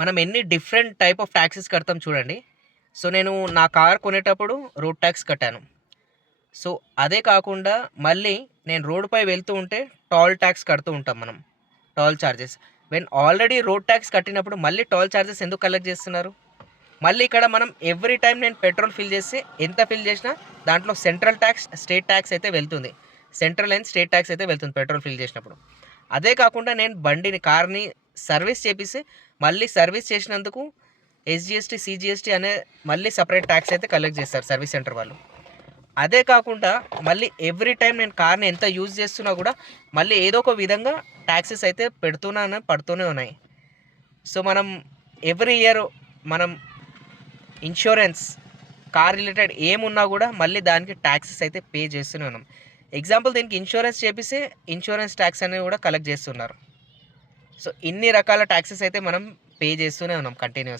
మనం ఎన్ని different type of taxes కడతాం చూడండి. సో, నేను నా కార్ కొనేటప్పుడు రోడ్ టాక్స్ కట్టాను. సో, అదే కాకుండా మళ్ళీ నేను రోడ్డుపై వెళ్తూ ఉంటే టోల్ టాక్స్ కడుతూ ఉంటాం మనం. Toll charges. Already road tax కట్టినప్పుడు మళ్ళీ టోల్ చార్జెస్ ఎందుకు కలెక్ట్ చేస్తున్నారు? మళ్ళీ ఇక్కడ మనం ఎవ్రీ టైమ్ నేను పెట్రోల్ ఫిల్ చేస్తే ఎంత ఫిల్ చేసినా దాంట్లో సెంట్రల్ టాక్స్, స్టేట్ టాక్స్ అయితే వెళ్తుంది. సెంట్రల్ అండ్ స్టేట్ టాక్స్ అయితే వెళ్తుంది పెట్రోల్ ఫిల్ చేసినప్పుడు. అదే కాకుండా నేను కార్‌ని సర్వీస్ చేపిస్తే మళ్ళీ సర్వీస్ చేసినందుకు ఎస్‌జీఎస్టీ, సీజీఎస్టీ అనే మళ్ళీ సెపరేట్ టాక్స్ అయితే కలెక్ట్ చేస్తారు సర్వీస్ సెంటర్ వాళ్ళు. అదే కాకుండా మళ్ళీ ఎవ్రీ టైమ్ నేను కార్‌ని ఎంత యూజ్ చేస్తున్నా కూడా మళ్ళీ ఏదో ఒక విధంగా టాక్సెస్ అయితే పడుతూనే ఉన్నాయి. సో, మనం ఎవ్రీ ఇయర్ మనం ఇన్స్యూరెన్స్, కార్ రిలేటెడ్ ఏమున్నా కూడా మళ్ళీ దానికి టాక్సెస్ అయితే పే చేస్తూనే ఉన్నాం. ఎగ్జాంపుల్ దీనికి ఇన్స్యూరెన్స్ చేపిస్తే ఇన్స్యూరెన్స్ టాక్స్ అనేవి కూడా కలెక్ట్ చేస్తున్నారు. సో, ఇన్ని రకాల టాక్సెస్ అయితే మనం పే చేస్తూనే ఉన్నాం కంటిన్యూయస్‌గా.